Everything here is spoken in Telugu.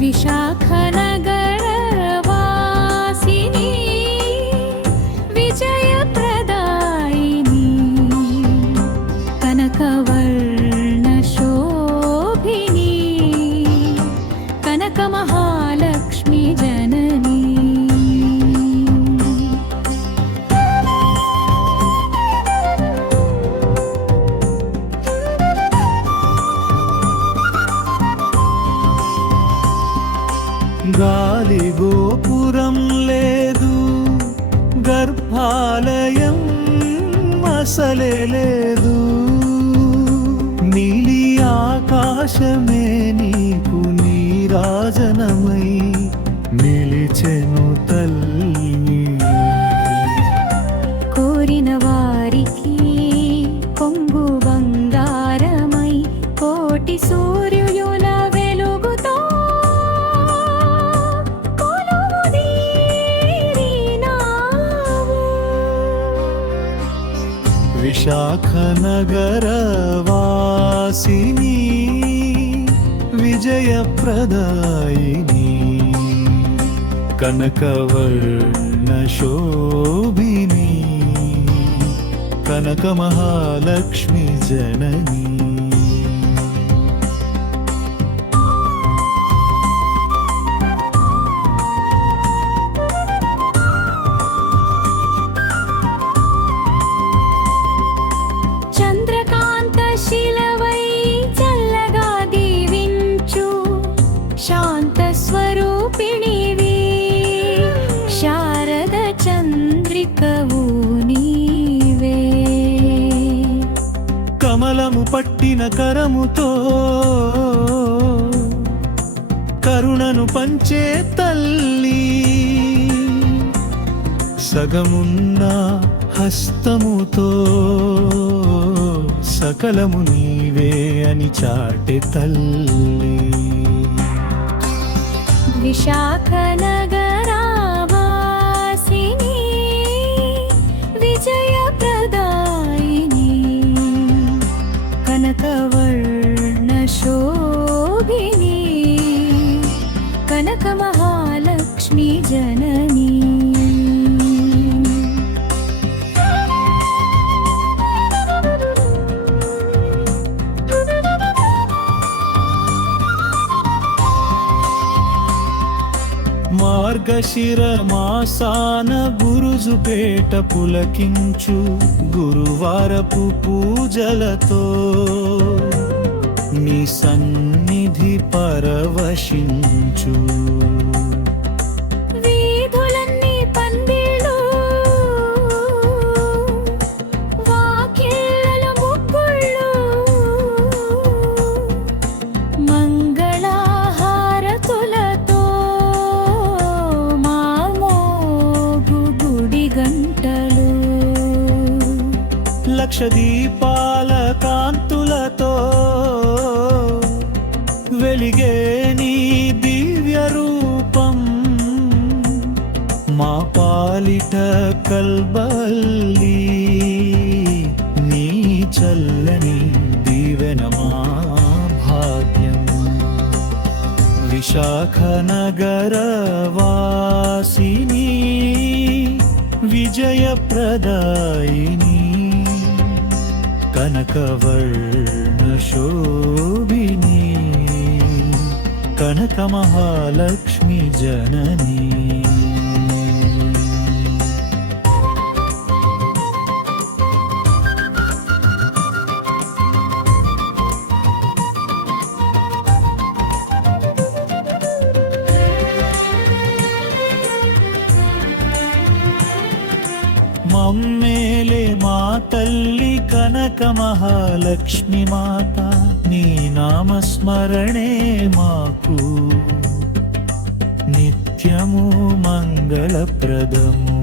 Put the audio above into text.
विशाखना గాలి గోపురం లేదు గర్భాలయం అసలే లేదు. నీలి ఆకాశమే నీకు నీరాజనమై నిలిచెను తల్లి. కొలువుదీరినావు. విశాఖ నగర వాసిని విజయప్రదాయిని పట్టిన కరముతో కరుణను పంచే తల్లి. సగమున్న హస్తముతో సకలము నీవే అని చాటె తల్లి. విశాఖనగర్ మార్గశిర మాసాన గురుజు పేట పులకించు గురువారపు పూజలతో. నీ సన్నిధి పరవశించు. లక్ష దీపాల కాంతులతో వెలిగే నీ దివ్య రూపం మా పాలిట కల్బల్లి నీ చల్లని దీవెన మా భాగ్యం. విశాఖ నగర వాసిని విజయప్రదాయిని कनकवर्णशोभिनी कनकमहालक्ष्मी जननी మమ్మేలే మా తల్లి కనక మహాలక్ష్మి మాత. నీ నామస్మరణే మాకు. నిత్యము మంగళప్రదము.